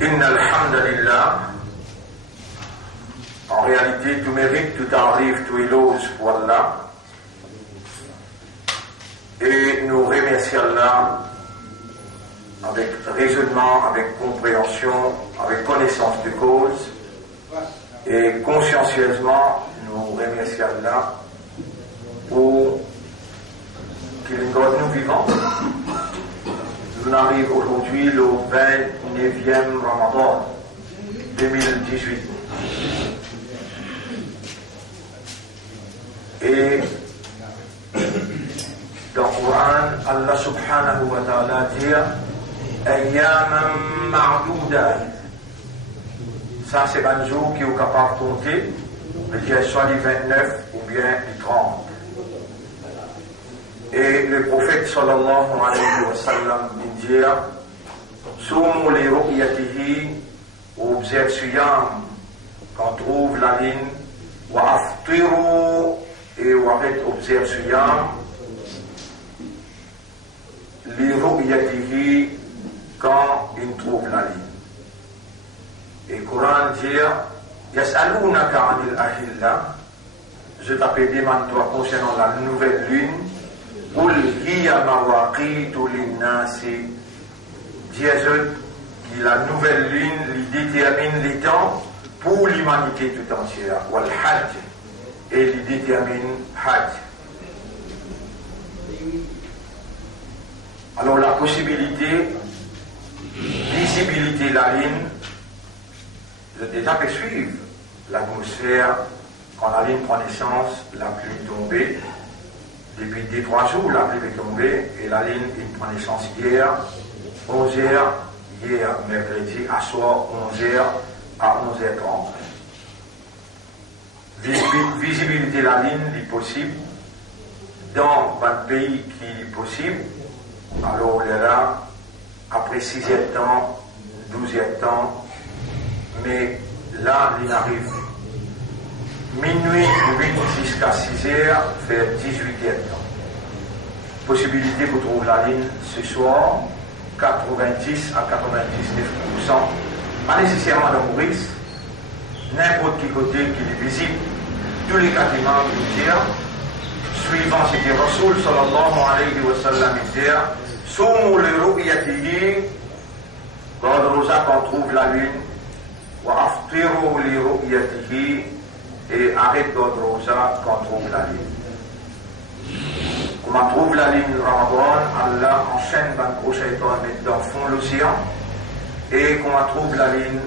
Inna alhamdulillah. En réalité, tout mérite, tout arrive, tout éloge pour Allah. Et nous remercions Allah avec raisonnement, avec compréhension, avec connaissance de cause. Et consciencieusement, nous remercions Allah pour qu'il nous vivants. Nous arrivons aujourd'hui le 29e Ramadan 2018. Et dans le Coran, Allah subhanahu wa ta'ala dit Ayyaman ma'douda. Ça, c'est un jour qui est capable de compter, mais soit les 29 ou bien les 30. Et le prophète sallallahu alayhi wa sallam dit Soumu li ru'yatihi observe suyam quand trouve la ligne wa aftiru et waret observe suyam li ru'yatihi quand il trouve la ligne. Et le Coran dit Yas'alunaka 'anil ahilla. Je t'appelle demande-toi concernant la nouvelle lune. Qul hiya mawaqitu lin-nasi. Dis-je que la nouvelle lune lui détermine les temps pour l'humanité tout entière. Wal hajj. Et lui détermine hajj. Alors la possibilité, visibilité de la ligne, vous avez déjà pu suivre l'atmosphère quand la ligne prend naissance, la pluie est tombée. Depuis 2-3 jours, la pluie est tombée et la ligne prend naissance hier, 11h, hier mercredi, à soir 11h à 11h30. Visibilité de la ligne est possible dans un pays qui est possible. Alors on est là, après 6e temps, 12e temps, mais là, il arrive minuit, 8 jusqu'à 6h, faire 18e temps. Possibilité pour trouver la ligne ce soir, 90 à 99%, pas nécessairement dans Maurice, n'importe quel côté qui est visible, tous les quatrièmes nous dire, suivant ce que Rasoul sallallahu alayhi wa sallam dit, Soumu li ru'yatihi, quand on trouve la lune, wa aftiru li ru'yatihi, et arrête d'autres rosa quand on trouve la ligne. Comme on trouve la ligne Ramadan, Allah enchaîne dans le gros shaitan et dans le fond de l'océan. Et quand on trouve la ligne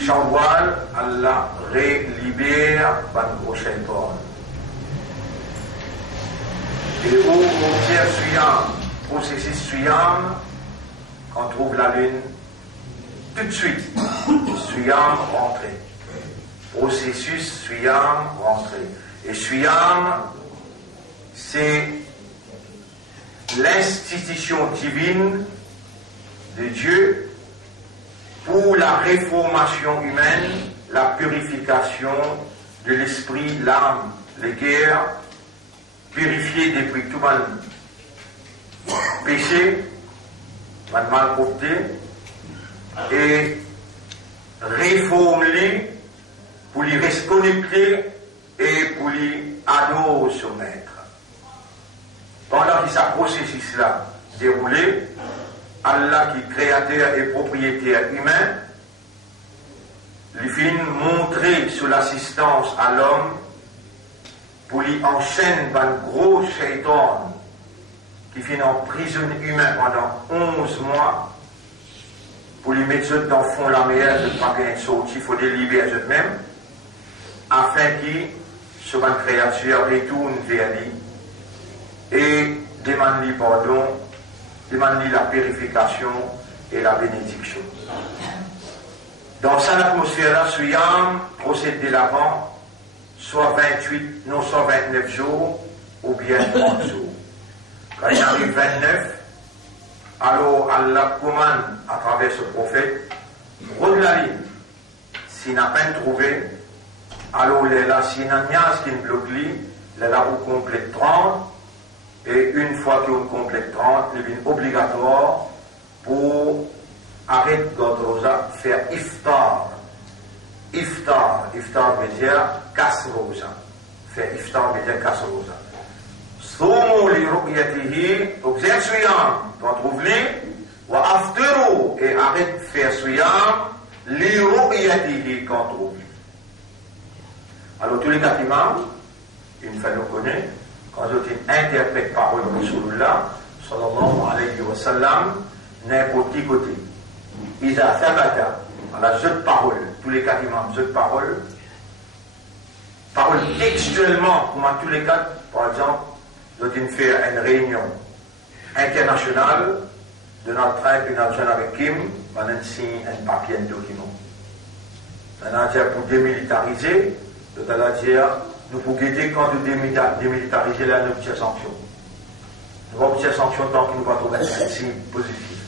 Shawwal, Allah relibère dans le gros shaitan. Et où on tient Suyam, processus Suyam, quand on trouve la lune, tout de suite, Suyam rentré. Processus Suyam rentré. Et Suyam, c'est l'institution divine de Dieu pour la réformation humaine, la purification de l'esprit, l'âme, les guerres, purifier depuis tout mal péché, mal porté, et réformer pour les reconnecter et pour les adorer au maître. Pendant que ce processus-là déroulé, Allah qui est créateur et propriétaire humain, lui fait montrer sous l'assistance à l'homme pour lui enchaîner un gros shaitan qui fait en prison humaine pendant 11 mois pour lui mettre dans le fond la mer, de ne pas bien sortir, il faut les libérer eux-mêmes, afin qu'il, sur une créature, retourne vers lui et demande lui pardon, demande lui la purification et la bénédiction. Dans cette atmosphère-là, Suyam procède de l'avant, soit 28, non soit 29 jours, ou bien 30 jours. Quand il arrive 29, alors Allah commande à travers ce prophète, roule la ligne. S'il n'a pas trouvé, alors là, s'il n'a rien qui bloque lui, là où complète 30, Et une fois qu'on complète 30, il est obligatoire pour arrêter notre rosa, faire iftar. Iftar veut dire casse rosa. Faire iftar veut dire casse rosa. Soumou li ru'yatihi, observe suyam, tu trouves-les, wa aftiru, et arrête de faire suyam, li ru'yatihi, quand tu trouves. Alors tous les quatre imams, une fois nous connaît, quand ils interprètent parole de Rasulullah, sallallahu alayhi wa sallam, n'importe quel côté. Ils a thabata, à la jeu de parole, tous les quatre imams, jeu de parole textuellement, comme à tous les quatre, par exemple, nous allons faire une réunion internationale de notre train, puis nous avec Kim, on a signé un papier, un document. On a dit pour démilitariser, nous allons dire, nous pouvons guider quand nous démilitariser là, nous petite sanction. Nous avons petite sanction tant que nous ne trouvons pas un signe positif.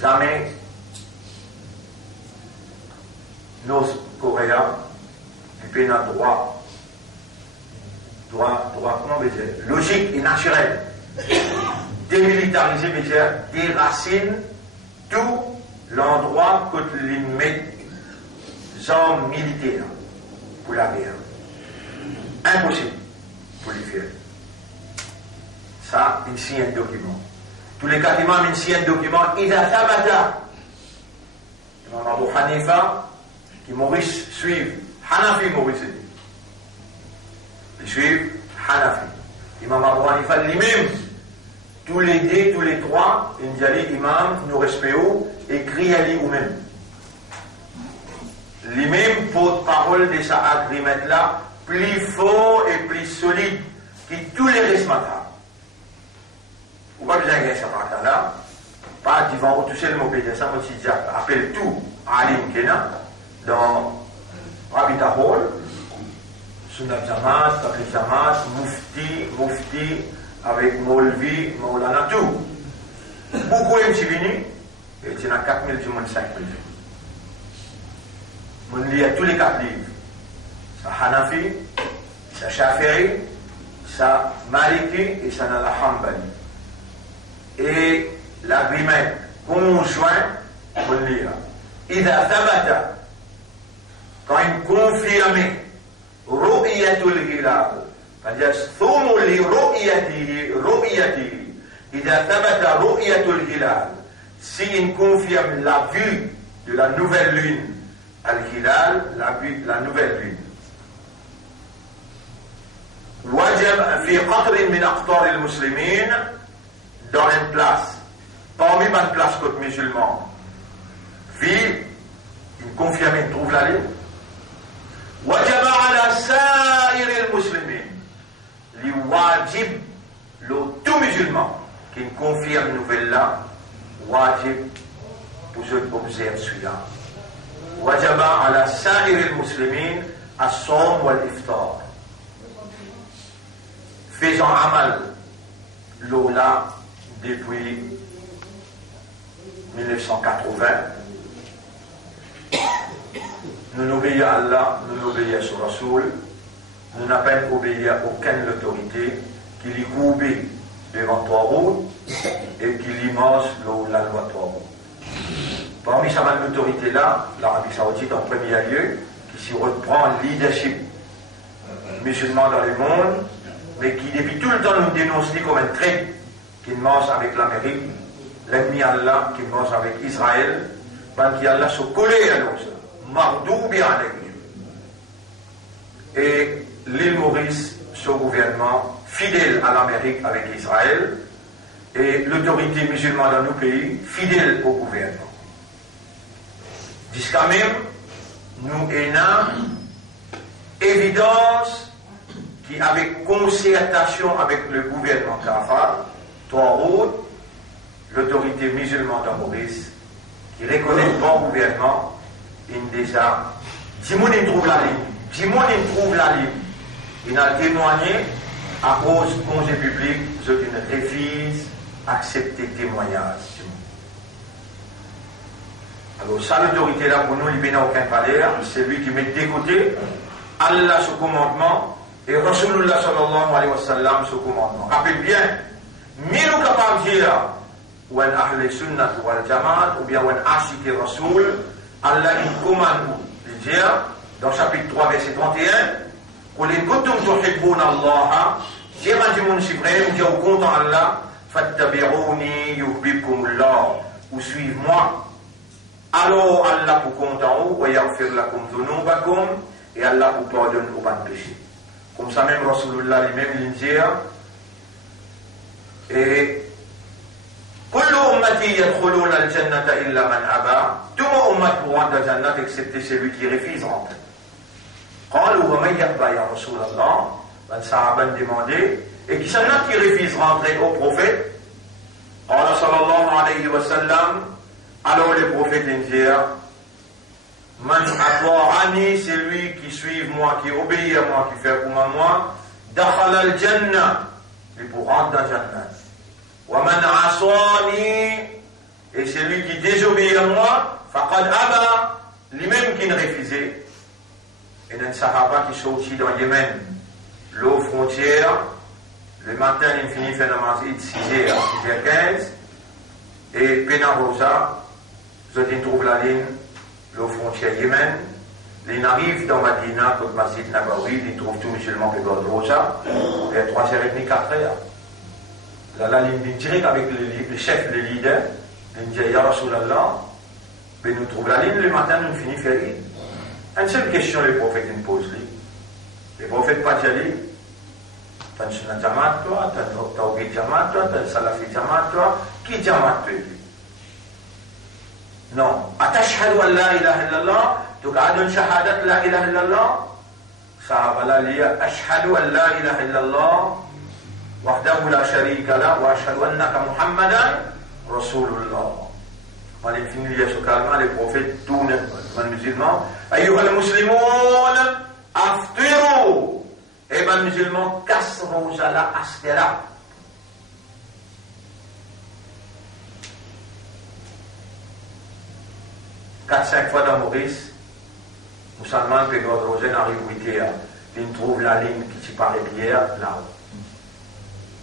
Jamais nos Coréens, du pays droit, comment on dire, logique et naturel. Démilitariser veut dire déracine tout l'endroit que les met armes militaires pour la guerre. Impossible pour les faire. Ça, il signe un document. Tous les quatre imams, ils signent un document. Il a thabata. Imam Abu Hanifa, qui Maurice suivent. Hanafi Maurice. Ils suivent Hanafi. Imam Abu Hanifa lui-même, tous les deux, tous les trois, ils disent imam, nous respectons, écrit à lui ou même. Lui-même, porte-parole de sa agreement là, plus fort et plus solide que tous les restes matins. Vous ne pouvez pas dire ça là, pas devant tout seul, mais ça, moi, si j'appelle tout Alim Kena, dans Rabita Hall, Sunnat Jamaat, Tabligh Jamaat, Mufti, avec Molvi, Maulana, tout. Beaucoup de gens venus, et il y en a 4000, du monde 5000. On lit à tous les 4 livres. Ça Hanafi, ça Shafi'i, ça Maliki et ça Nala Hanbali. Et l'agreement conjoint, on lit là. Ida Thabata, quand il confirme Ru'yatul Hilal, c'est-à-dire Thumu li Ru'yatihi, Ida Thabata Ru'yatul Hilal, si il confirme la vue de la nouvelle lune, Al-Hilal, la nouvelle lune. Wajab fi qatrin min aqtar al-muslimin, dans une place, parmi une place côté musulman, ville, il confirme, il trouve la ligne. Wajab ala sa'ir al-muslimin, li wajib, le tout musulman, qui confirme une nouvelle là, wajib, pour ceux qui observent celui-là. وجب على سائر المسلمين الصوم والإفطار. Faisons amal l'Ola depuis 1980. Nous obéissons à Allah, nous obéissons au Rasoul. Nous n'avons pas obéi à aucune autorité qui lui coupe devant Tawhid et qui lui mange la loi Tawhid. Parmi ces autorités-là, l'Arabie Saoudite en premier lieu, qui s'y reprend le leadership musulman dans le monde, mais qui depuis tout le temps nous dénonce comme un trait qui mange avec l'Amérique, l'ennemi Allah qui mange avec Israël, qui Allah se collé à nous, mardou bien avec lui. Et l'île Maurice, ce gouvernement fidèle à l'Amérique avec Israël, et l'autorité musulmane dans nos pays fidèle au gouvernement. Jusqu'à même, nous avons évidence qui, avec concertation avec le gouvernement Kafar, Tawhid, l'autorité musulmane de Maurice, qui reconnaît le bon gouvernement, il déjà, Dimon trouve la ligne, il a témoigné à cause du congé public, je ne refuse accepter témoignage. Alors, ça, l'autorité là, pour nous, il n'y a aucun valeur, c'est lui qui met de côté, Allah, ce commandement, Et Rasulullah sallallahu alayhi wa sallam, ce commandement. Rappelez bien, mille ou capable de dire, ou un ahle sunnah ou al jamaat, ou bien un ashik et rasoul, Allah il commande de dire, dans chapitre 3, verset 31, قل إن كنتم تحبون الله جمع جمون سبرين جاو كنت الله فاتبعوني يحببكم الله ou suivez-moi alors Allah vous compte en haut ويغفر لكم ذنوبكم et Allah vous pardonne vos péchés comme ça même Rasulullah lui-même l'indique et كل أمتي يدخلون الجنة إلا من أبى tout mon ummat pour rentrer dans la Jannah excepté celui qui refuse rentrer. قالوا ومن يأبى يا رسول الله les Sahaba demandaient et qui sont là qui refusent rentrer au prophète قال صلى الله عليه وسلم alors le prophète dirent من أطاعني celui qui suit moi qui obéit à moi qui fait comme à moi دخل الجنة il pourra rentrer dans la Jannah ومن عصاني et celui qui désobéit à moi فقد أبى lui-même qui ne refusait. Et un Sahaba qui sont aussi dans Yémen, l'eau frontière, le matin il finit faire namaz de 6h à 6h15, et Penarosa, vous trouve la ligne, l'eau frontière Yémen, il arrive dans Madina, comme Masjid Nabawi, il trouve tout musulman Penarosa, et à 3h30, 4h. Là, la ligne direct avec le chef, le leader, il dit Ya Rasulallah, mais nous trouve la ligne, le matin nous finit faire l'île. Une seule question le prophète nous pose. Le prophète pas dit t'as un Jamaat toi, t'as un Tawhid Jamaat toi, t'as un Salafi Jamaat toi, qui Jamaat toi? Non. Atashhadu an la ilaha illallah, tu as une shahadat la ilaha illallah. Sahaba la liya, ashhadu an la ilaha illallah, wahdahu la sharika la, wa ashhadu annaka Muhammadan Rasulullah. On est fini de ce calme, les prophètes, tous les musulmans. أيها المسلمون أفطروا et les musulmans كسروا على أسفلا 4-5 fois dans Maurice musulmans que notre Rosen arrive ils trouvent la ligne qui s'y parlait hier là-haut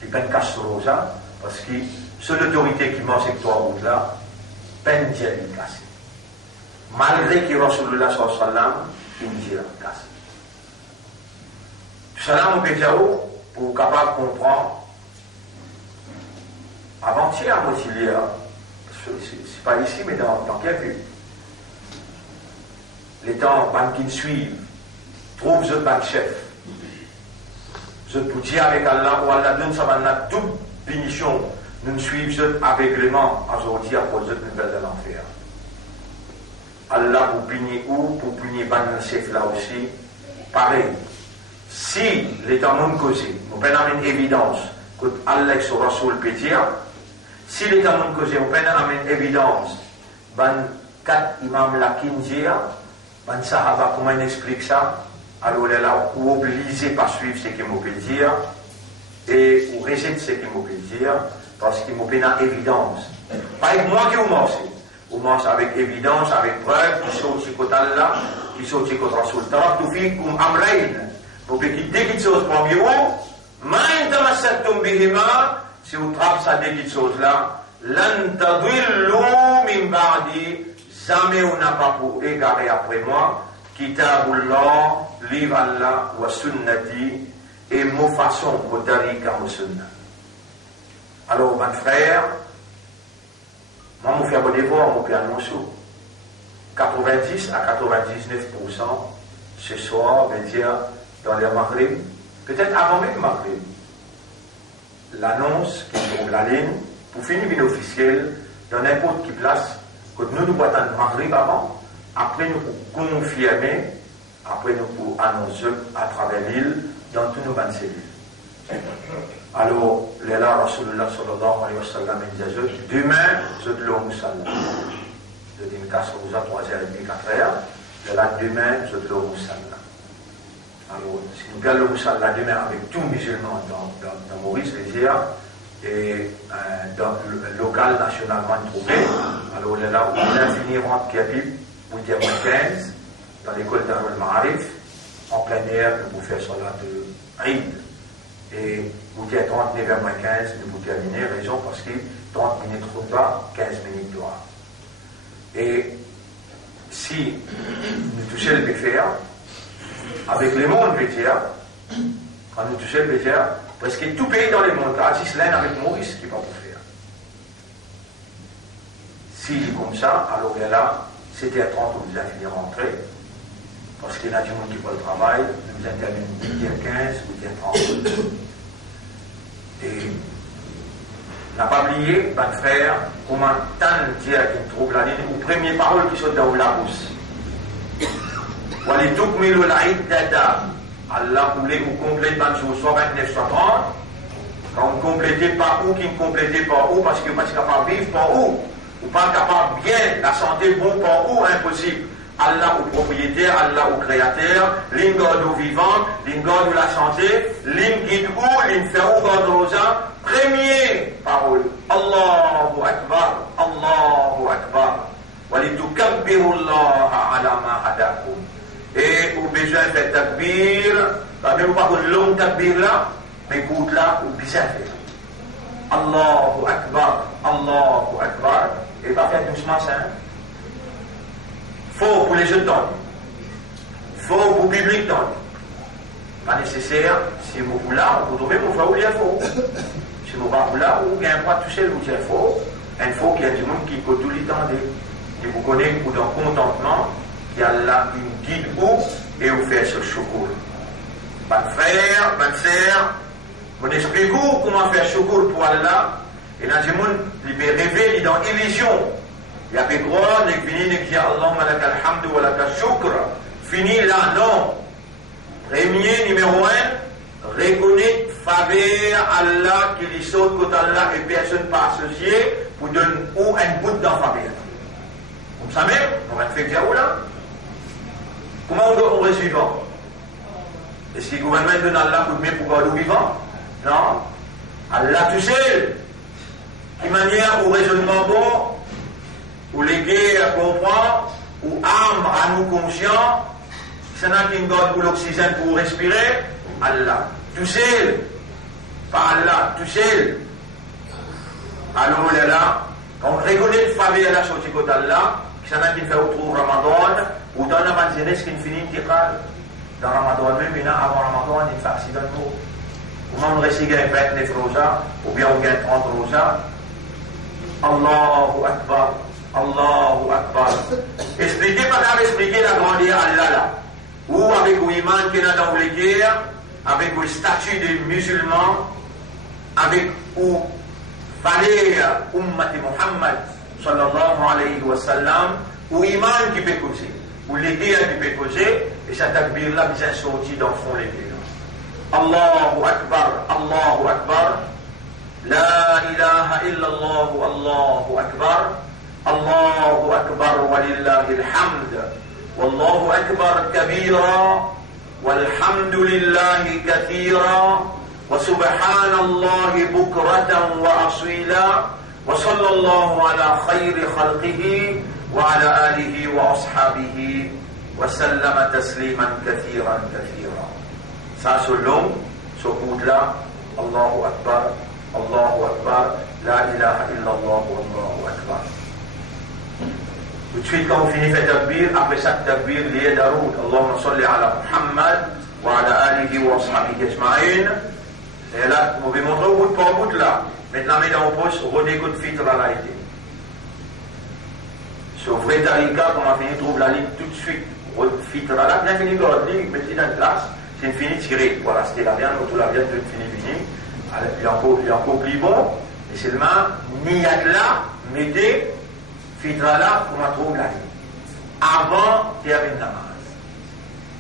ils peuvent casser ça parce que c'est l'autorité qui mange cette route là peine d'y aller casser malgré que Rasulullah sallallahu alayhi wa sallam il la casse. Cela on peut dire pour capable comprendre avant-hier à Motilia, c'est pas ici mais dans quel but les temps qui suivent trouvent ce pas chef je peux dire avec Allah ou Allah donne ça maintenant toute punition nous suivons aveuglément à sortir pour cette nouvelle de l'enfer. Allah vous punit ou pour punir ban chef là aussi pareil si l'état non causé nous prenons une évidence que Allah et son Rasoul peut dire si l'état non causé nous prenons une évidence ban 4 imams la kinjia ban sahaba comment il explique ça alors là ou obligé par suivre ce qu'il me peut dire et ou rejette ce qu'il me peut dire parce qu'il me peut une évidence pas moi qui vous marche ou marche avec évidence, avec preuve, qui sont aussi côté Allah, qui sont aussi côté Rasoul. Taraktu fikum amrayn. Donc, dès qu'il chose parmi vous, man tamassaktum bihima, si vous trappez ça dès qu'il chose là, lan tadillu min ba'di, jamais on n'a pas pour égarer après moi, kitabullah, livre Allah, wa sunnati, et mon façon, kotarika wa sunnah. Alors, mon frère, moi, je fais un devoir, je fais un morceau. 90 à 99% ce soir, je veux dire, dans les Maghreb, peut-être avant même Maghreb, l'annonce qui trouve la ligne, pour finir une officielle, dans n'importe quelle place, que nous devons attendre Maghreb avant, après nous pour confirmer, après nous pour annoncer à travers l'île, dans tous nos bandes cellules. Alors, là, Rasulullah sallallahu alayhi wa sallam disait demain, je te l'ai musalla. Je dis une casse aux 3h30, 4h. Là, demain, je te l'ai musalla. Alors, si nous regardons le musalla demain avec tous les musulmans dans Maurice, et dans le local nationalement trouvé, alors là, on a fini rentre Kiabib, 8h15, dans l'école d'Arul Ma'arif, en plein air, pour faire cela de Eid. Et vous dites 30 vers moins 15, de vous terminer, raison parce que 30 minutes Khutba, 15 minutes Dua. Et si nous touchons le faire, avec les mondes bétières, quand nous touchons le bétières, presque tout pays dans les mondes, si c'est avec Maurice qui va vous faire. Si c'est comme ça, alors là, c'était à 30 où vous allez finir rentrer, parce qu'il y a du monde qui voit le travail, nous intervenons 15 ou 30. Et n'a pas oublié, mon frère, comment tant de dire qu'il trouve la ligne, aux premières paroles qui sont dans la bouche. وَلِتُكْمِلُوا الْعِدَّةَ Allah voulait vous compléter soit 29, soit 30. Quand vous ne complétez pas où, qui ne complétez pas où, parce que vous n'êtes pas capable de vivre par où, ou pas capable bien, la santé bon par où, impossible. Allah au propriétaire, Allah au créateur, l'in garde au vivant, l'in garde la santé, l'in guide où, l'in fait où garde aux gens. Premier parole, Allahu Akbar, Allahu Akbar. وَلِتُكَبِّرُوا اللَّهَ عَلَى مَا هَدَاكُمْ. Et au besoin de faire takbir, même pas une longue takbir là, mais écoute là, ou besoin de faire. Allahu Akbar, Allahu Akbar. Et pas faire doucement ça. Faut pour les jeunes temps. Faut pour le public temps. Pas nécessaire, si vous là, vous trouvez mon frère ou bien faux. Si vous pas là, ou bien pas toucher le dire faux, il faut qu'il y ait du monde qui peut tout l'étendre. Et vous connaissez pour dans contentement, il y a là une guide où et vous faites ce chocolat. Mon frère, ma sœur, vous expliquez comment faire chocolat pour Allah. Et là, le monde, il peut rêver, il est dans illusion. Il y a des droits, il finit, il dit Allahumma lakal hamdu wa lakal shukr. Fini là, non. Premier, numéro 1, reconnaître, faveur Allah qui lui saute côté Allah et personne pas associé pour donner ou un bout d'en faveur. Comme ça même, on va te faire dire où là? Comment on reste vivant? Est-ce que le gouvernement donne Allah pour mettre pour garder vivant? Non. Allah tout seul. De manière au raisonnement bon, ou les guerres comprend, ou armes à nous conscients, c'est là qui garde pour l'oxygène pour respirer, Allah. Tout seul. Pas Allah, tout seul. Alors là, quand on reconnaît le faveur Allah sur le côté d'Allah, c'est là qui fait au Ramadan, ou dans la jeunesse qui finit tiral. Dans Ramadan même, avant Ramadan, il fait accident de mot. Comment on réussit à 29 rosas, ou bien on gagne 30 rosas. Allahu Akbar, Allahu Akbar. Expliquez pas grave, expliquez la grandeur Allah là. Ou avec l'imam qui est dans les guerres, avec le statut des musulmans, avec ou valeur Ummati Muhammad sallallahu alayhi wa sallam, ou imam qui peut causer, ou les guerres qui peut causer, et cette takbir là bien sorti dans le fond les guerres. Allahu Akbar, Allahu Akbar. لا إله إلا الله الله أكبر الله أكبر ولله الحمد والله أكبر كبيرا والحمد لله كثيرا وسبحان الله بكرة وأصيلا وصلى الله على خير خلقه وعلى آله وأصحابه وسلم تسليما كثيرا كثيرا. Ça se long, ce bout-là, Allahu Akbar. Allahu Akbar, la ilaha illallah, Allahu Akbar. Tout de suite, quand vous finissez le takbir, après chaque takbir, il y a daroud. Allahumma salli ala Muhammad, wa ala alihi wa ashabihi ajma'in. Et là, vous pouvez montrer au bout de par bout là. Maintenant, mettez en poche, redécoute fitre à la été. Sur vrai tarika, quand on a fini, trouve la ligne tout de suite. Fitre à la, bien fini, mettez dans la classe, c'est une finie tirée. Voilà, c'était la viande, tout la viande, tout fini. Il y a encore plus bon, et seulement, niyat là, mettez, fitra là, pour ma trouve la vie. Avant, termine la namaz.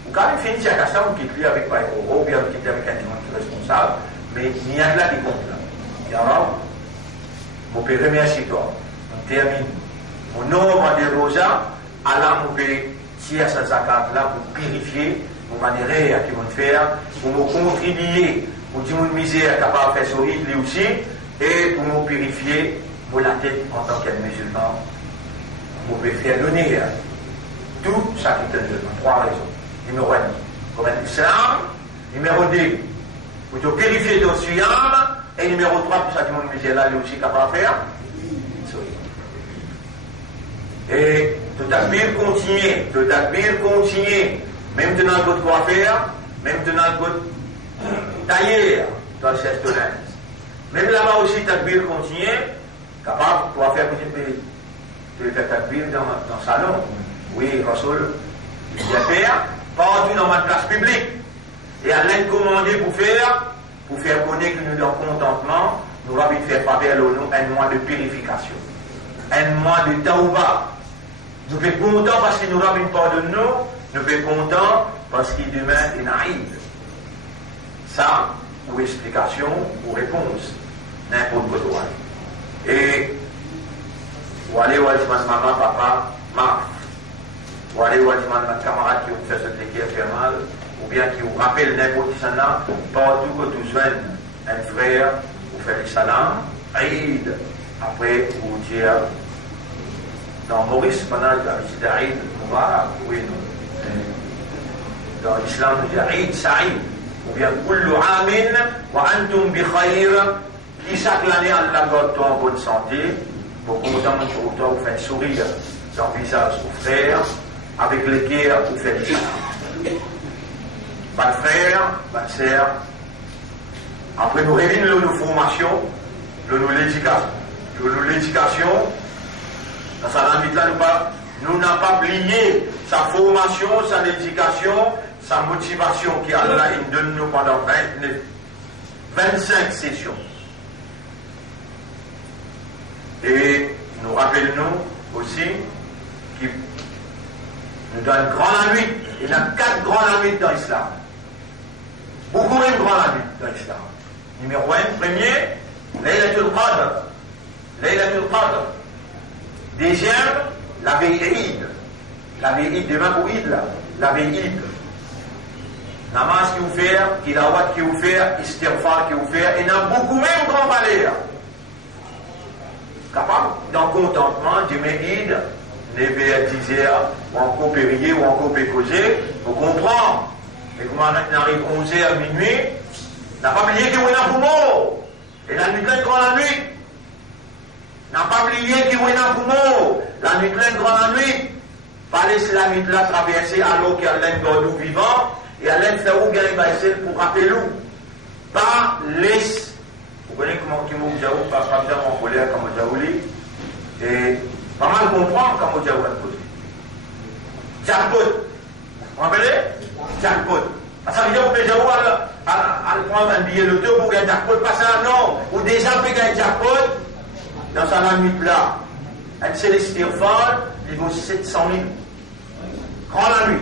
Ou quand il finit, il y a quelqu'un qui quitte avec pas ou bien qui quitte avec un imam qui est responsable, mais niyat là, il compte là. Et alors, mon père, remercie toi. On termine. Mon nombre de rosas, Allah, mon père, tire sa zakat là pour purifier, mon manière à qui vont faire, pour me contribuer. Pour dire une misère capable de faire sourire lui aussi, et pour nous purifier pour la tête en tant que musulman, pour me faire donner tout ça qui te donne. Trois raisons. Numéro 1, comme un islam. Numéro 2, Pour te purifier ton suyam. Et numéro 3, pour ça que mon musée là, il est aussi capable de faire. Et tout takbir continue. Même tenant le code coiffeur, même tenant le code tailleur dans le chef de linge. Même là-bas aussi, takbir continue, capable de faire peut-être takbir dans le salon. Oui, Rasoul, il y a faire, partout dans ma place publique. Et à l'aide commandée pour faire connaître que nous dans contentement, nous avons fait faveur un mois de purification, un mois de taouba. Nous sommes contents parce qu'il nous avons une part de nous, nous sommes contents parce qu'il demain est naïf. Ça, ou explication, ou réponse, n'importe quoi. Et, ou aller voir maman, papa, Marc. Ou aller voir un camarade qui vous fait ce qui fait mal, ou bien qui vous rappelle n'importe qui là, partout que vous joignez un frère, vous faites le salam, Aïd, après vous dire, dans Maurice, pendant la visite d'Aïd, Moubarak, oui, non. Dans l'islam, nous dit Aïd, Saïd, ou bien Kullu Amin, wa antum bi khayr, qui chaque année, Allah garde toi en bonne santé, pour qu'au temps où toi vous faites sourire dans le visage au frère, avec lesquels vous faites l'islam. Pas de frère, pas de sœur. Après, nous réunissons nos formations, l'éducation. Dans sa langue là, nous n'avons pas oublié sa formation, sa éducation, sa motivation qui Allah donne nous pendant 25 sessions. Et nous rappelons aussi qu'il nous donne grand nuit. Il y a 4 grands nuits dans l'islam. Beaucoup de grands nuits dans l'islam. Numéro 1, premier, Laylatul Qadr. Laylatul Qadr. Deuxième, la veille Eid. La veille Eid, demain pour Eid là. La veille Eid. Namaz qui vous fait, Tilawat qui vous fait, Istighfar qui vous fait, et il y a beaucoup même grands valeurs. Capable, dans le contentement, demain Eid, les 10 heures, ou encore périer, ou encore pécoser, vous comprenez. Et comment on arrive 11 h à minuit, n'a pas oublié qu'il y a un poumon. Et la nuit pleine grande la nuit. N'a pas oublié qu'il y a un poumon. La nuit pleine grande la nuit. Pas laisser la nuit là traverser alors qu'il y a l'un de vivant. Et à l'un faire où bien il pour rappeler l'eau. Pas laisse. Vous connaissez comment qui m'a dit, pas bien en colère comme Jaouli. Et pas mal comprendre comme Jaouli a posé. Jackpot. Vous vous rappelez? Jackpot. Ça veut dire que Jaouli à prendre un billet loto pour gagner un jackpot. Pas ça, non. Ou déjà peut gagner un jackpot dans sa nuit là. Un célestial fort, il vaut 700 000. Quand la nuit.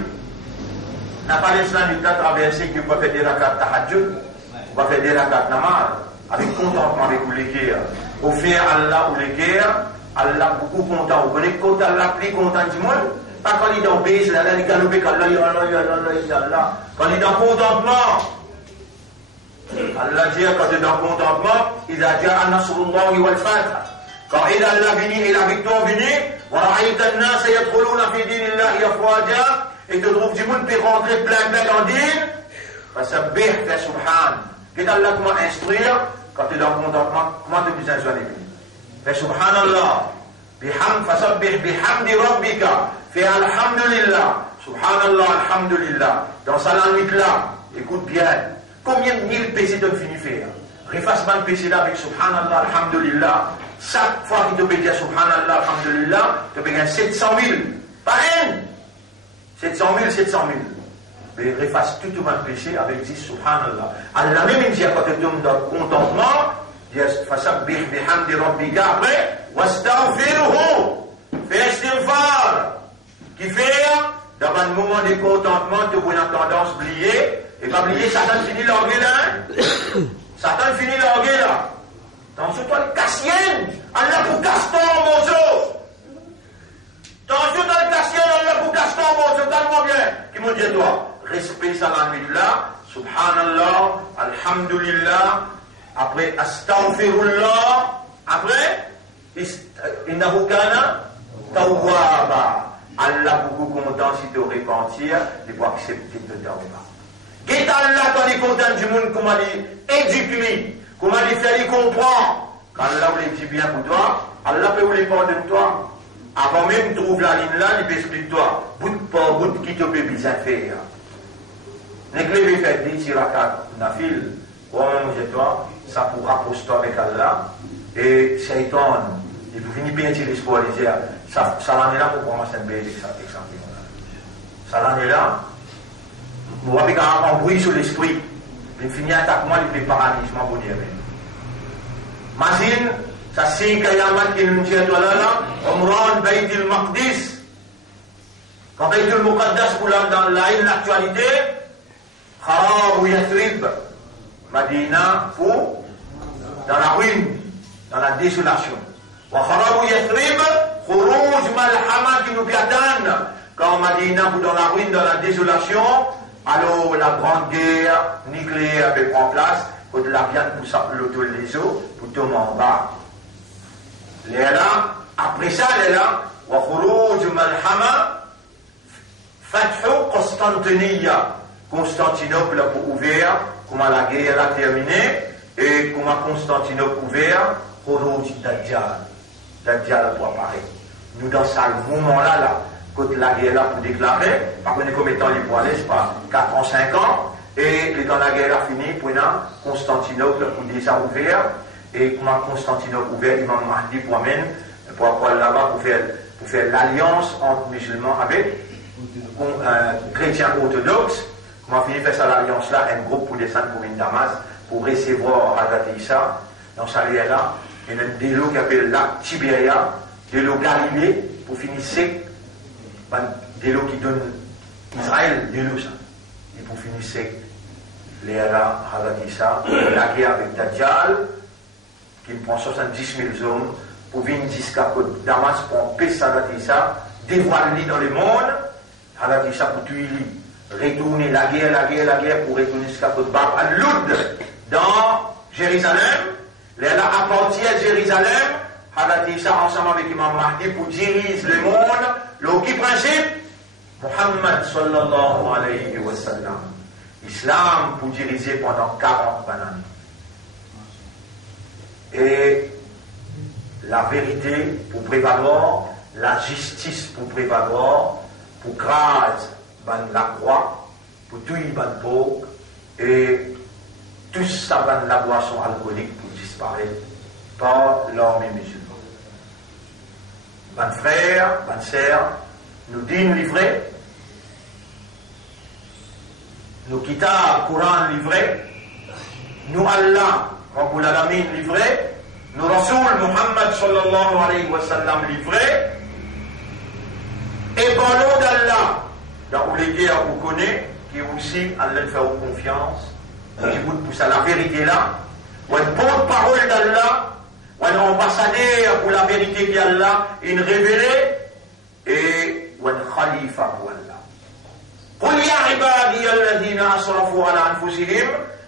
N'a pas laissé la nuit là traverser qu'il va faire des rakats tahajjud, on va faire des rakats namaz, avec contentement avec les guerres. Au faire Allah ou les guerres, Allah beaucoup content. Vous connaissez quand Allah plus content du monde? Pas quand il est en base, là, il est galopé, quand Allah. Quand il est en contentement. Allah dit, quand il est en contentement, il a dit, An-Nasrullahi wal-Fatah. Quand il a la vini et la victoire vini, wa ra'ayta an-nas yadkhuluna fi dinillahi afwaja. Et te trouve du monde peut rentrer plein dans l'île, fasabbih fa subhan. Qu'est-ce Allah comment instruire quand tu es dans le contentement, comment tu besoin de joindre fa subhanallah, fasabbih bihamdi rabbika, fa alhamdulillah, subhanallah, alhamdulillah. Dans sa langue là, écoute bien, combien de 1000 péchés tu as fini faire? Refasse mal péché là avec subhanallah, alhamdulillah. Chaque fois que tu peux dire subhanallah, alhamdulillah, tu peux gagner 700 000. Pas un. 700 000. Mais refasse tout le péché avec 10 subhanallah. Allah même dit quand tu tombes dans le contentement, dit fasabbih bihamdi rabbika après, wastaghfiruhu. Fais istighfar. Qui fait, dans un moment de contentement, tu as une tendance à oublier, et pas oublier, Satan finit l'orgueil là. Satan finit l'orgueil là. Attention, toi, le cassienne, Allah pour Gaston, mon Dieu. Attention dans le cassier, Allah pour Gaston, bon, c'est tellement bien. Qui m'ont dit, toi, respect ça la nuit là, subhanallah, alhamdulillah, après, astaghfirullah, après, innahu kana tawwaba. Allah beaucoup content si tu repentir, il faut accepter de tawwaba. Qu'est Allah dans les contents du monde, comment il éduque, comment il fait, il comprend. Quand Allah vous dit bien pour toi, Allah peut vous les pardonner de toi. Avant même de trouver la ligne là, il peut expliquer toi. Bout par bout qui te peut bien faire. N'est que les faire des tirakat, nafil, ou toi, ça pourra poster avec Allah. Et Shaitan, il vous finit bien tirer pour les dire, ça l'en est là pour commencer un bel exemple. Ça l'en est là. Vous avez un bruit sur l'esprit. Il finit attaquement, il fait paralysement pour dire. Imagine, ça c'est Kayamat qui nous dit à toi là, Omran Bayt al-Maqdis. Quand Bayt al-Muqaddas, pour dans l'actualité, Kharab ou Yathrib, Madina, où? Dans la ruine, dans la désolation. Wa Kharab ou Yathrib, Khurouj Malhama qui nous piatanne. Quand Madina, vous dans la ruine, dans la désolation, alors la grande guerre nucléaire prend place, pour de la viande pour s'appeler les eaux, pour tomber en bas. Là, après ça, là, wa khurouj malhama, fathu Constantinople pour ouvert, comment la guerre a terminé, et comment Constantinople ouvert, khurouj Dajjal pour apparaître. Nous, dans ce moment-là, quand la guerre là pour déclarer, par contre, comme étant les poils, c'est pas 4 ans, 5 ans, et quand la guerre a fini, pour Constantinople pour déjà ouvert, et comment Constantinople ouvert, Imam Mahdi pour amener, pour aller là-bas pour faire l'alliance entre musulmans avec chrétiens orthodoxes, comment finir faire ça l'alliance là, un groupe pour descendre pour Damas, pour recevoir Hazrat Isa, dans sa lieu là, il y a des lots qui appellent lac Tibéria, des lots Galilée, pour finir sec, des lots qui donnent Israël, des lots ça, et pour finir sec. Léala, Hazrat la guerre avec Dajjal, qui prend 70 000 hommes, pour venir jusqu'à Damas, pour empêcher Hazrat dévoiler dans le monde, Hazrat pour tuer lui, retourner la guerre, pour retourner jusqu'à Bab al-Lud, dans Jérusalem, Léala appartient à Jérusalem, Hazrat ensemble avec Imam Mahdi, pour diriger le monde, le qui principe, Muhammad sallallahu alayhi wa sallam. Islam pour diriger pendant 40 années. Et la vérité pour prévaloir, la justice pour prévaloir, pour grâce la croix, pour tout ban pauvre, et tout ça la boisson alcoolique pour disparaître par l'armée musulmane. Ban frère, ban sœur, nous disons livrés. Nous kitab, Coran livré, nous Allah, Rabbul Alamin livré, nous Rasoul Muhammad sallallahu alayhi wa sallam livré, et parlons d'Allah, dans les guerres vous connaissez, qui aussi Allah fait confiance, qui vous pousse à la vérité là, ou un porte-parole d'Allah, ou un ambassadeur pour la vérité d'Allah, une révélée, et ou un khalifa pour Allah. قل يا عبادي الذين أسرفوا على أنفسهم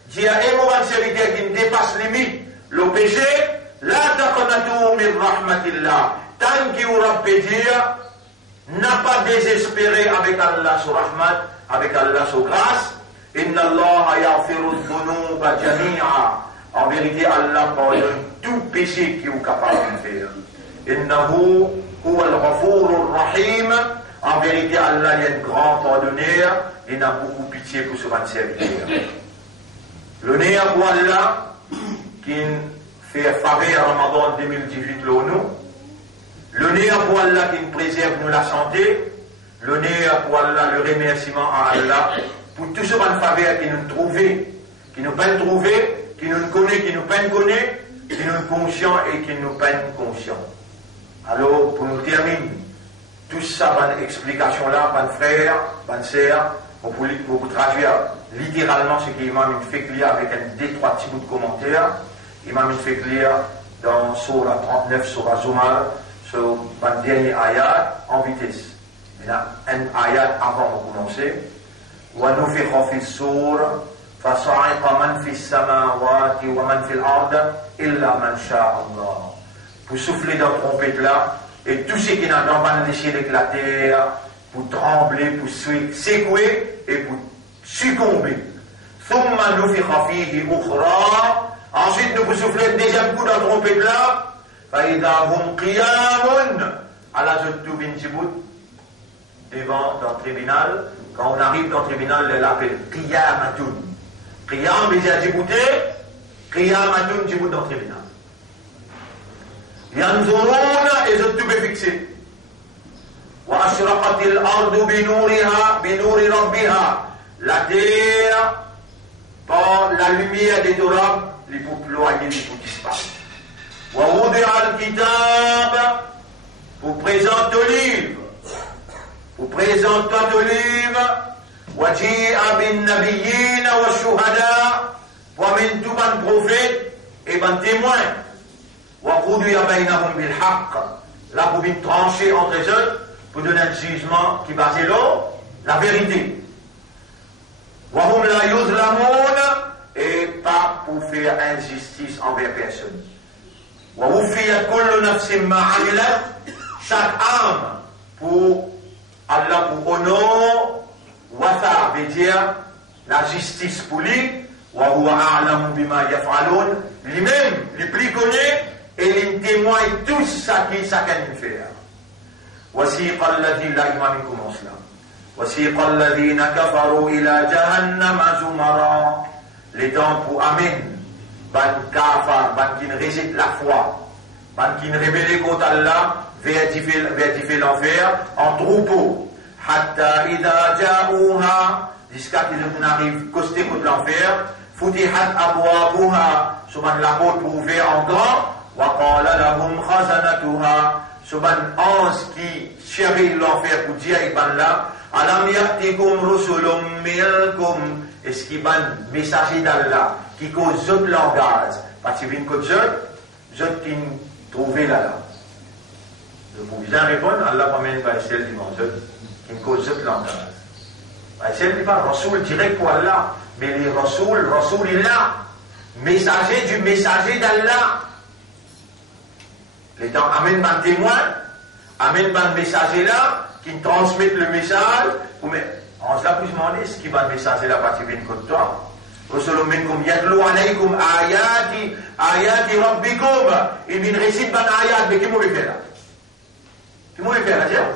dis à un serviteur qui dépasse limite le péché لا تقنطوا من رحمة الله tant qu'il aura péché n'a pas désespéré avec Allah sur rahmat avec Allah sur grâce inna Allah yaghfiru dhunuba jami'a en vérité Allah pardonne tout péché qu'il est capable de faire innahu huwa al-ghafurur rahim. En vérité, Allah est un grand pardonneur, il a beaucoup pitié pour ce serviteur. Le néa pour Allah, qui fait faveur Ramadan 2018 nous. Le néa pour Allah qui nous préserve nous la santé. Le néa pour Allah, le remerciement à Allah pour tout ce faveur qui nous trouve, qui nous peine trouver, qui nous connaît, qui nous peine connaît, qui nous conscient et qui nous peine conscient. Alors, pour nous terminer, tout ça, bonne explication là, bonne frère, bonne sœur, pour traduire littéralement ce qu'Imam fait clair avec un des 3 petits bouts de commentaires. Imam fait clair dans Surah 39, Surah Zumar, sur le dernier ayat en vitesse. Il y a un ayat avant de commencer. وَنُفِخَ فِي الصُّورِ فَصَعِقَ مَنْ فِي السَّمَاوَاتِ وَمَنْ فِي الْأَرْضِ إِلَّا مَنْ شَاءَ اللَّهُ. Pour souffler dans la trompette là, et tout ce qui n'a pas léché avec la terre, pour trembler, pour secouer et pour succomber. Ensuite, nous vous soufflez le deuxième coup dans la trompette là. Devant dans le tribunal, quand on arrive dans le tribunal, elle l'appelle Qiyamatoun. Qiyam, mais il y a Djibouti, Qiyamatoun, Djibouti dans le tribunal. Yanzuruna, et je tout fixé. وأشرقت الأرض بنور ربها. La terre, par la lumière des Torah, les ployer, les disparaître. ووضع الكتاب, vous présente au livre. Vous présente au livre. وجيء بالنبيين والشهداء, ومن tout ban prophète et ban témoin. وقضي بينهم بالحق. Là, vous venez trancher entre eux pour donner un jugement qui base la vérité. وهم لا يظلمون, et pas pour faire injustice envers personne. ووفيت كل نفس ما عملت, chaque âme pour Allah, pour honneur, wasa veut dire la justice pour lui, وهو أعلم بما يفعلون, lui-même, le plus connu, et il témoigne tout ça qu'il fait. وسيق الذين لا يؤمنكم مسلم وسيق الذين كفروا إلى جهنم زمرا. Les temps pour Amen, ban kafar, ban qui ne résiste la foi, ban qui ne rébelle contre Allah, vertifie l'enfer en troupeau. Hatta idha ja'uha, jusqu'à ce qu'on arrive costé contre l'enfer. Futihat abwabuha, souvent la porte pour ouvrir en grand. Wa qala lahum khazanatuha, souvent ange qui chérit l'enfer pour dire ibn là. Alam ya'tikum rusulun minkum, est-ce qu'il y a un messager d'Allah qui cause d'autres langages, parce qu'il y a une cause d'autres qui trouvent là. Je vous bien répondre, Allah promène par celle du monde qui cause d'autres langages. Celle qui parle, Rasoul direct pour Allah, mais les Rasoul il est là, messager du messager d'Allah. Les temps amènent un témoin, amènent un messager là, qui transmettent le message, on se l'a plus demandé ce qui va le message là parce qu'il vient contre toi. Rasulun minkum yadlu alaykum ayati rabbikum. Il vient réciter ban ayat, mais qui m'a fait là? Qui m'a fait là, tiens?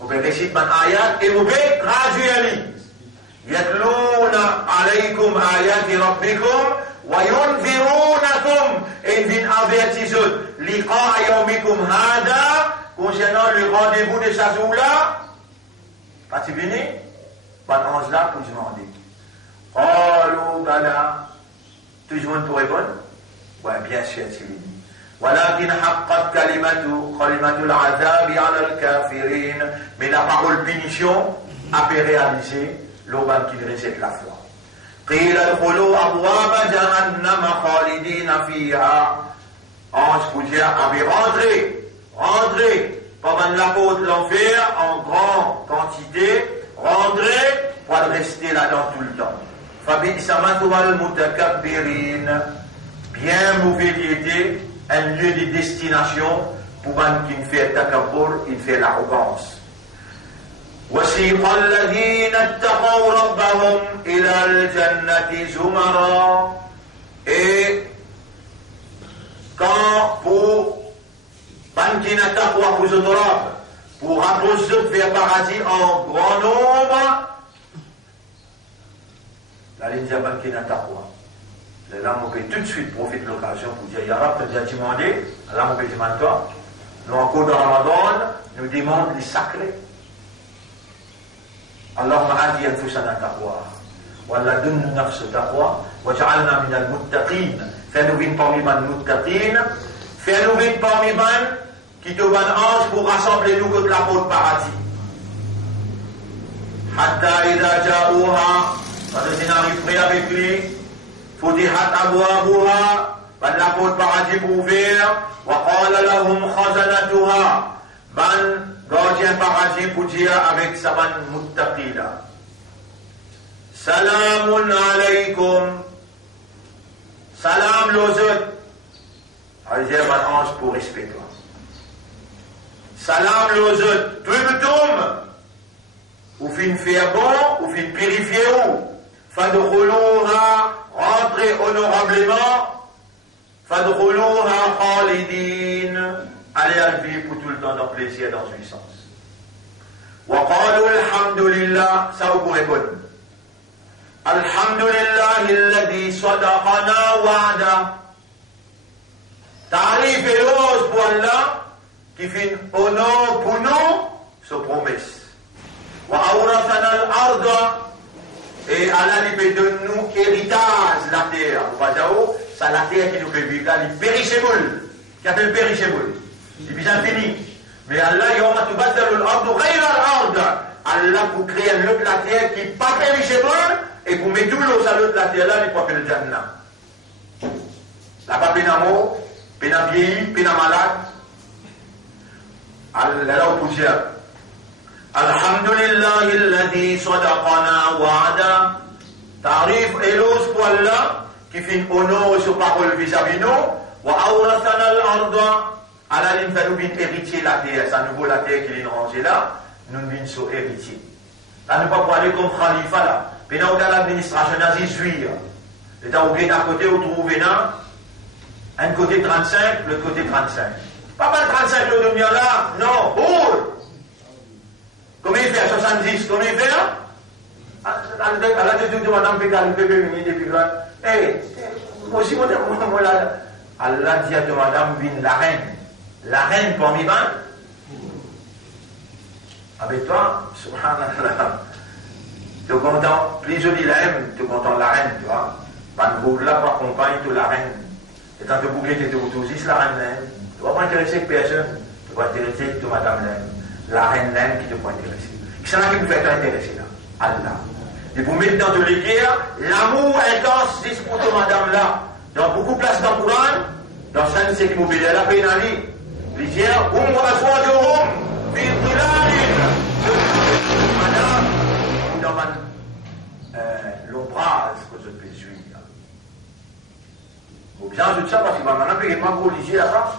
On peut réciter ban ayat et on peut graduellement. Yadluna alaykum ayati rabbikum wa yunzirunakum, et il vient avertir liqa'a yawmikum hada, concernant le rendez-vous de ce jour-là. Pas-tu venu? Pas d'ange là pour demander. Oh, bala. Tout le monde pour répondre? Oui, bien sûr, c'est lui. ولكن حقت كلمة العذاب على الكافرين. Mais la parole punition a pu réaliser l'orban qui récite la foi. قيل ادخلوا أبواب جهنم خالدين فيها. Ange pour dire, avait rentré pendant la porte de l'enfer en grande quantité, rentrez pour rester là-dedans tout le temps. Bien mauvais était un lieu de destination pour un qui fait takabur, il fait l'arrogance. وسيق الذين اتقوا ربهم إلى الجنة زمرا. Et quand pour Bankina taqwa pour rapprocher vers le paradis en grand nombre, la ligne de Bankina taqwa. Là, on peut tout de suite profiter de l'occasion pour dire, Ya Rab, tu as demandé, là, on peut demander toi, nous encore dans Ramadan, nous demandons les sacrés. Allahumma adi anfusana taqwa, wa la dunnu nafsu taqwa, wa ja'alna min al-muttaqin. Fais-nous vivre parmi les muttaqin, fais-nous vivre parmi les qui te van ange pour rassembler nous contre la porte paradis. Hatta idha ja'uha, quand ils arrivent près avec lui, futihat abwabuha, ban la porte paradis pour ouvrir, wa qala lahum khazanatuha, ban gardien paradis pour dire avec sa ban muttaqila. Salamun alaykum, salam l'autres. Alors il y a un ange pour respecter toi. Salam l'autres, tout le tombe. Ou fin faire bon, ou fin purifier ou. Fadkhuluha, rentrez honorablement. Fadkhuluha khalidin, allez à vivre pour tout le temps dans le plaisir, dans jouissance. Wa qalu alhamdulillah, ça vous répond. Alhamdulillah alladhi sadaqana wa'ada. Tarif et louange pour Allah qui fait honneur pour nous, sa promesse. Wa awrathana al-arda, et Allah lui donne nous héritage la terre. C'est la terre qui nous fait vivre là, il périssable, qui appelle périssable. Il est infini. Mais Allah, yawma tubaddalu al-ardu ghayra al-ard. Allah pour créer l'autre la terre qui n'est pas périssable et pour mettre tout l'eau à l'autre la terre là, il faut appeler le Jannah. Là-bas, pénamo, pénam vieilli, pénam malade. Allah au poussière. Alhamdulillah alladhi sadaqana wa'ada. Tarif et l'os pour Allah qui fait honneur sur parole vis-à-vis nous. Wa awrathana al-arda. Allah nous fait nous héritier la terre. Ça nous vaut la terre qui est rangée là. Nous nous sommes héritiers. Là nous ne pouvons pas aller comme Khalifa là. Puis nous avons l'administration nazie juive. Et dans le d'un côté, vous trouvez là. Un côté 35, l'autre côté 35. Pas mal 35 le demi là. Non, pour. Combien il fait à 70? Combien il fait là? À la tête de madame Pécal, le bébé venu depuis là. Eh, moi aussi, moi là. Allah dit à madame, vine la reine. La reine parmi ben. Avec toi, subhanallah. Tu es content, plus joli la reine, tu es content de la reine, tu vois. Ban boucle là, par compagne de la reine. Et tant que boucler, tu es aussi la reine. Tu ne vas pas intéresser personne. Tu vas intéresser de madame l'aime. La reine l'aime qui te peut intéresser. C'est là qui vous fait intéresser là. Allah. Et pour mettre dans tous les guerres, l'amour intense, c'est pour de madame là. Dans beaucoup de places dans le Coran, dans ça, c'est qui m'obéit à la pénalité. Les guerres, on va s'asseoir de Rome. Madame, dans l'ombrage que je peux suivre. Faut bien de ça parce que maintenant, il n'y a pas de lycée là-bas.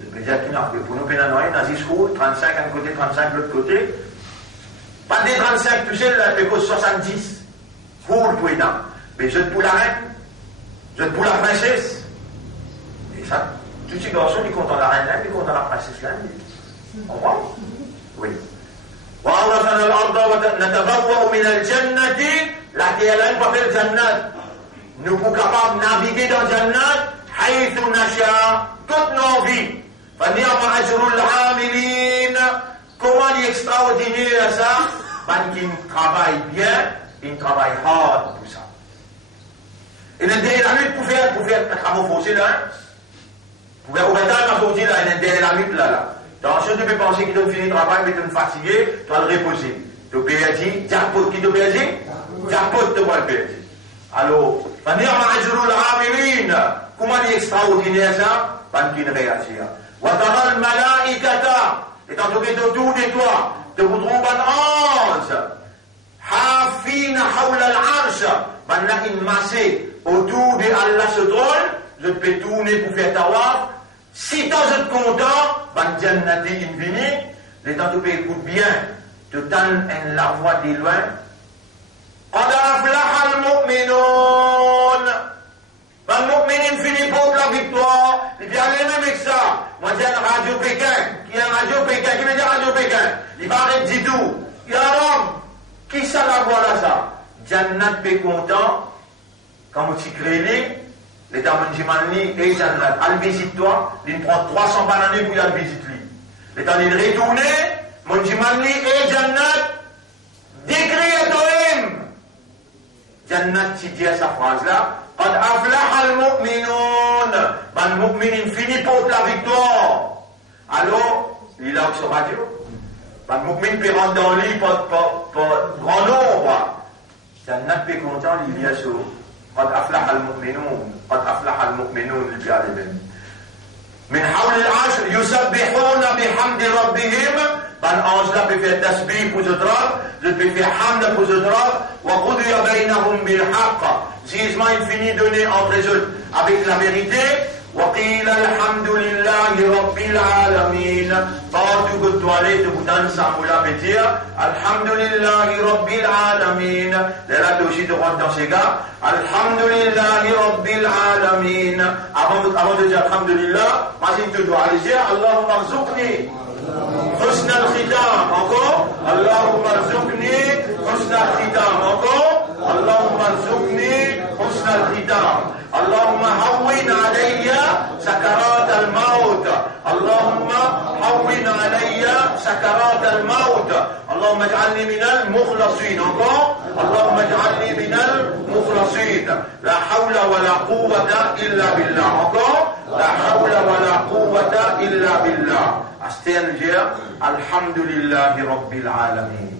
Le président qui n'a pas pour nous, pénanoïs, nazi school, 35 d'un côté, 35 de l'autre côté. Pas des 35, tu sais, là, il fait 70. Pour le président. Mais je pour la reine, je pour la princesse. Et ça, tous ces garçons, ils comptent la reine là, ils comptent la princesse là. On voit? Oui. وأورثنا الأرض ونتبوأ من الجنة. La terre là, pas faire le Jannat. Nous sommes capables de naviguer dans le Jannat. حيث نشاء. Toutes nos vies. فنعم أجر العاملين. Comment il est extraordinaire ça? Parce qu'il travaille bien, il travaille hard pour ça. Et le dynamique pour faire un travail forcé là, pour faire au retard, il faut dire là, il y a un dynamique là. Attention, tu peux penser qu'il doit finir le travail, mais tu es fatigué, tu vas le reposer. Tu peux dire, jackpot, qui te peut dire? Jackpot, tu vas le faire. Alors, comment il est extraordinaire ça? Parce qu'il réagit. وَتَرَى الْمَلَائِكَةَ. Et tant que tu es autour de toi, tu vous trouves un ange. حَافِينَ حَوْلَ الْعَرْشَ. Maintenant, il massé autour de Allah se trône, je peux tourner pour faire tawaf. Si tu es content, ban jannati infini, les temps tu écoutes bien, tu tends la voix de loin. قَدْ أَفْلَحَ الْمُؤْمِنُونَ. Ban mu'minin finit pour la victoire. Il dit, allez même avec ça. Moi, j'ai un radio Pékin, qui est un radio Pékin, qui veut dire radio Pékin. Il va arrêter du tout. Il y a un homme, qui ça la voix là ça? Jannat est content, quand tu crées les dames Jimani et Jannat, elle visite toi, il prend 300 bananes pour y aller visiter lui. Les temps il retourne, mon Jimani et Jannat, décrit à toi-même. Jannat, tu dis à sa phrase là, قد أفلح المؤمنون. Ben, mu'minin finit pour la victoire. Alors, il a sur radio. Ben, mu'min peut rentrer dans le lit pour grand nombre. Jannat peut content, il y a sur قد أفلح المؤمنون. قد أفلح المؤمنون اللي بيعلمين. من حول العرش يسبحون بحمد ربهم. Ben, ange là peut faire tasbih pour ce drap, je peux faire hamd pour ce drap, وقضي بينهم بالحق. Jugement infini donné entre eux avec la vérité. وقيل الحمد لله رب العالمين. Partout que tu allais te bouton Samoula Bétir, Alhamdulillahi Rabbil Alamin. Là, tu aussi te rentres dans ces gars, Alhamdulillahi Rabbil Alamin. Avant de dire Alhamdulillah, imagine tu dois aller dire Allahumma rzuqni حسن الختام. Encore اللهم ارزقني حسن الختام. Encore اللهم ارزقني حسن الختام. اللهم هون علي سكرات الموت. اللهم هون علي سكرات الموت. اللهم اجعلني من المخلصين. Encore اللهم اجعلني من المخلصين. لا حول ولا قوة إلا بالله. Encore لا حول ولا قوة إلا بالله. أسترجع الحمد لله رب العالمين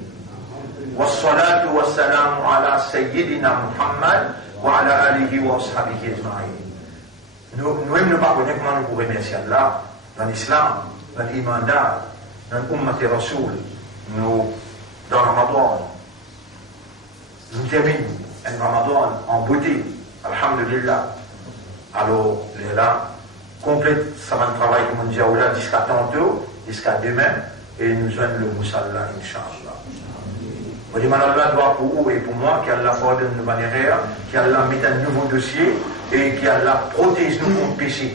والصلاة والسلام على سيدنا محمد وعلى آله وأصحابه أجمعين. Nous ne pas connaître comment nous pouvons remercier Allah dans l'islam, dans l'iman, dans l'ummat et Rasoul. Nous, dans Ramadan, nous terminons un Ramadan en beauté, alhamdulillah. Alors, là, complète ça va travail comme on dit là jusqu'à tantôt, jusqu'à demain, et nous joignons le Moussalla, Inch'Allah. On dit, Allah doit pour vous et pour moi, qu'Allah pardonne nos manières, qu'Allah mette un nouveau dossier, et qu'Allah protège nous contre le péché.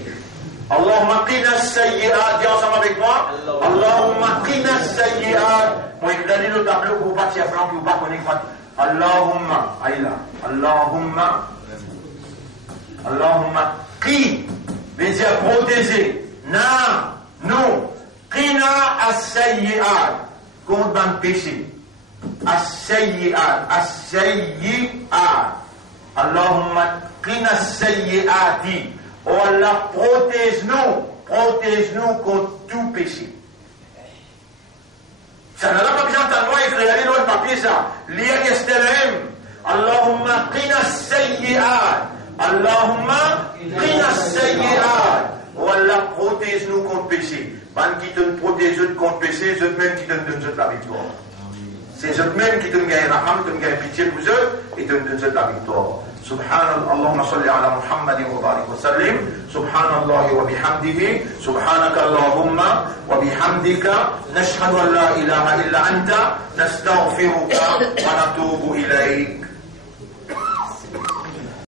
Allahumma qina as-sayyi'at, dis ensemble avec moi, Allahumma qina as-sayyi'at. Moi, il a dit le tableau pour partir à Franck, ou pas connaître. Allahumma, aïla, Allahumma qi. Mais dire protéger. Non. Qina as-sayyi'at. Contre le péché. As-sayyi'at. Allahumma qina as-sayyi'ati. Oh Allah, protège-nous contre tout péché. Ça n'a pas besoin de moi, il faut aller dans le papier ça. Lire Gestelem. Allahumma qina as-sayyi'at. Allahumma qina as-sayyi'at. Oh Allah, protège-nous contre péché. Ban qui te protège contre péché, c'est eux-mêmes qui te donnent la victoire. C'est eux-mêmes qui te gagnent la âme, te gagnent pitié pour eux et te donnent la victoire. Subhanallah, Allahumma salli ala Muhammadin wa barik wa sallim. Subhanallah wa bihamdihi. Subhanaka Allahumma wa bihamdika. Nashhadu an la ilaha illa anta. Nastaghfiruka wa natubu ilayk.